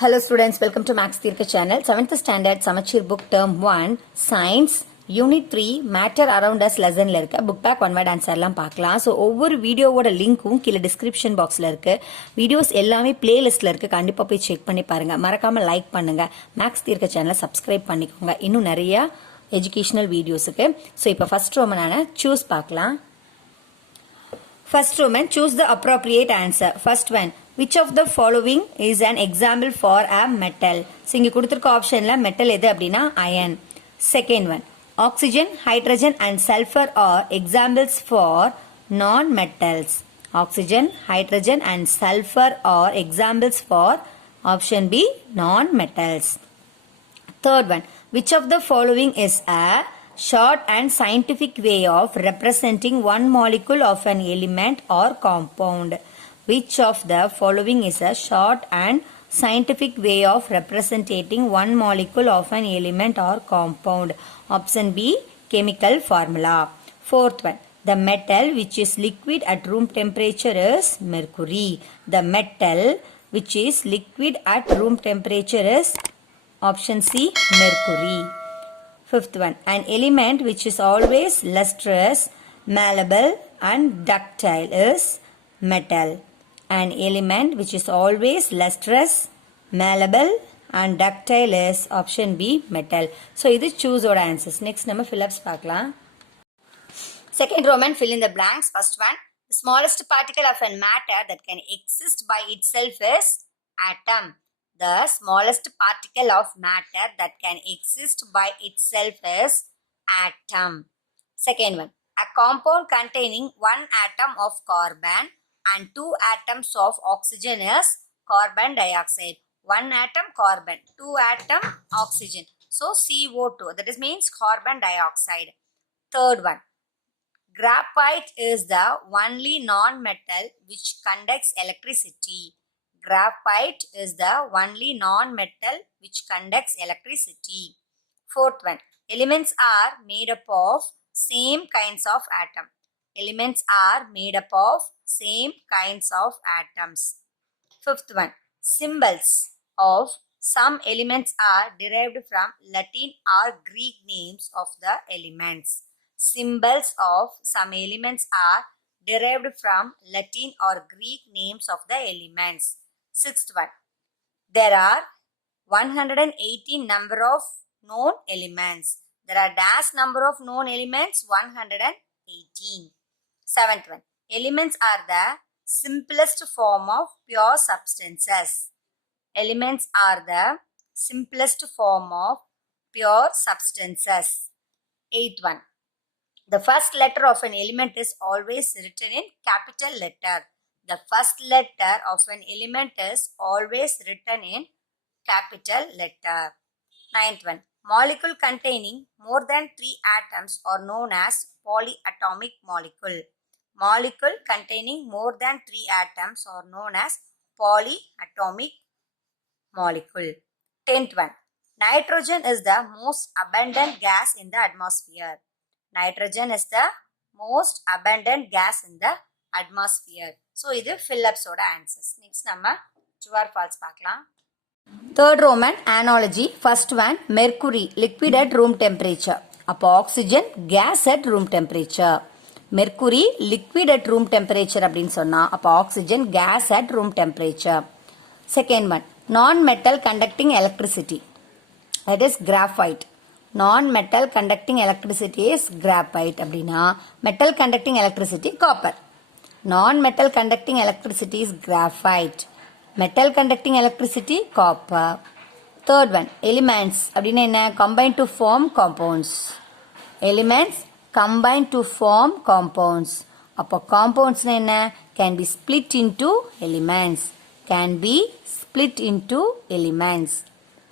Hello students, welcome to Max Thirka channel. 7th standard Samacheer book term 1 science unit 3 matter around us lesson la irukka book back one word answer லாம் பார்க்கலாம். So ஒவ்வொரு வீடியோவோட லிங்க்கும் கீழ description boxல இருக்கு. Videos எல்லாமே playlistல இருக்கு. கண்டிப்பா போய் செக் பண்ணி பாருங்க. மறக்காம லைக் பண்ணுங்க. Max Thirka channel subscribe பண்ணிக்கோங்க. இன்னும் நிறைய educational videosக்கு. So இப்போ first romanana choose பார்க்கலாம். First Roman, choose the appropriate answer. First one, which of the following is an example for a metal? So, இங்க கொடுத்திருக்க ஆப்ஷன்ல metal எது அப்படின்னா iron. Second one, oxygen, hydrogen and sulfur are examples for non-metals. Oxygen, hydrogen and sulfur are examples for option B, non-metals. Third one, which of the following is a short and scientific way of representing one molecule of an element or compound? Which of the following is a short and scientific way of representing one molecule of an element or compound? Option B, chemical formula. Fourth one, the metal which is liquid at room temperature is mercury. The metal which is liquid at room temperature is option C, mercury. Fifth one, an element which is always lustrous, malleable and ductile is metal. An element which is always lustrous, malleable and ductile is option B, metal. So, this choose our answers. Next, number fill-ups பார்க்கலாம். Second Roman, fill in the blanks. First one, the smallest particle of a matter that can exist by itself is atom. The smallest particle of matter that can exist by itself is atom. Second one, a compound containing one atom of carbon and two atoms of oxygen is carbon dioxide. One atom carbon, two atom oxygen. So CO2, that is means carbon dioxide. Third one, graphite is the only non-metal which conducts electricity. Graphite is the only non-metal which conducts electricity. Fourth one, elements are made up of same kinds of atom. Elements are made up of same kinds of atoms. Fifth one, symbols of some elements are derived from Latin or Greek names of the elements. Symbols of some elements are derived from Latin or Greek names of the elements. Sixth one, there are 118 number of known elements. There are dash number of known elements 118. Seventh one, elements are the simplest form of pure substances. Elements are the simplest form of pure substances. Eighth one, the first letter of an element is always written in capital letter. The first letter of an element is always written in capital letter. Ninth one, molecule containing more than 3 atoms are known as polyatomic molecule. Molecule containing more than 3 atoms are known as polyatomic molecule. Tenth one, nitrogen is the most abundant gas in the atmosphere. Nitrogen is the most abundant gas in the atmosphere. So, இது fill-ups ஓட answers. Next, நம்ம true or false பார்க்கலாம். Third Roman, analogy. First one, mercury, liquid at room temperature. அப்போ oxygen, gas at room temperature. Mercury, liquid at room temperature அப்படின்னு சொன்னா, அப்போ oxygen, gas at room temperature. Second one, non-metal conducting electricity. That is graphite. Non-metal conducting electricity is graphite அப்படின்னா, metal conducting electricity, copper. Non-metal conducting electricity is graphite. Metal conducting electricity, copper. Third one, elements அப்படின்னா என்ன? Combine to form compounds. Elements combine to form compounds. அப்போ compounds என்ன? Can be split into elements. Can be split into elements.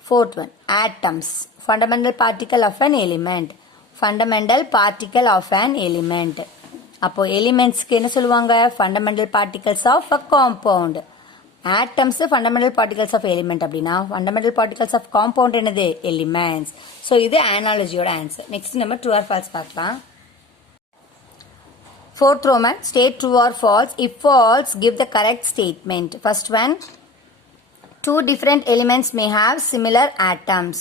Fourth one, atoms. Fundamental particle of an element. Fundamental particle of an element. அப்போ எலிமெண்ட்ஸ்க்கு என்ன சொல்லுவாங்க? Fundamental particles of a compound. Atoms fundamental particles of element அப்படின்னா fundamental particles of compound என்னது? Elements. So இது அனாலஜியோட answer. Next நம்ம true or false பார்க்கலாம். Fourth Roman, state true or false. If false, give the correct statement. First one, Two different elements may have similar atoms.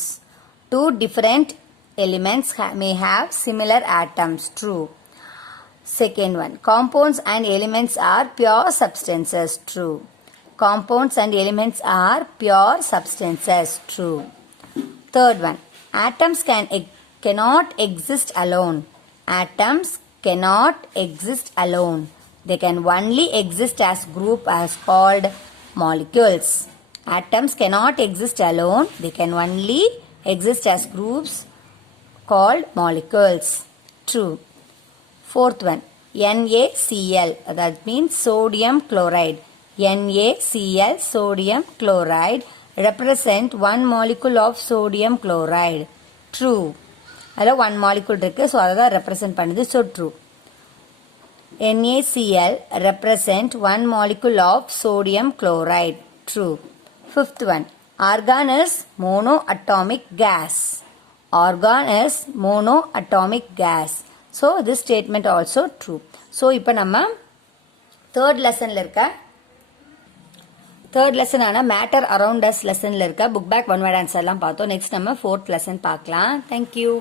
Two different elements may have similar atoms. True. Second one. Compounds and elements are pure substances. True. Compounds and elements are pure substances. True. Third one. Atoms cannot exist alone. Atoms cannot exist alone. They can only exist as group as called molecules. Atoms cannot exist alone. They can only exist as groups called molecules. True. Fourth one. NaCl, that means sodium chloride. NaCl, sodium chloride, represent one molecule of sodium chloride. True. அதில் one molecule இருக்கு, so அதை தான் represent பண்ணுது. So true. NaCl represent one molecule of sodium chloride. True. Fifth one. Argon is monoatomic gas. Argon is monoatomic gas. So this statement also true. So இப்போ நம்ம third lessonல இருக்க third lesson ஆன matter around us lessonல இருக்க book back one word answer எல்லாம் பார்த்தோம். Next நம்ம fourth lesson பார்க்கலாம். Thank you.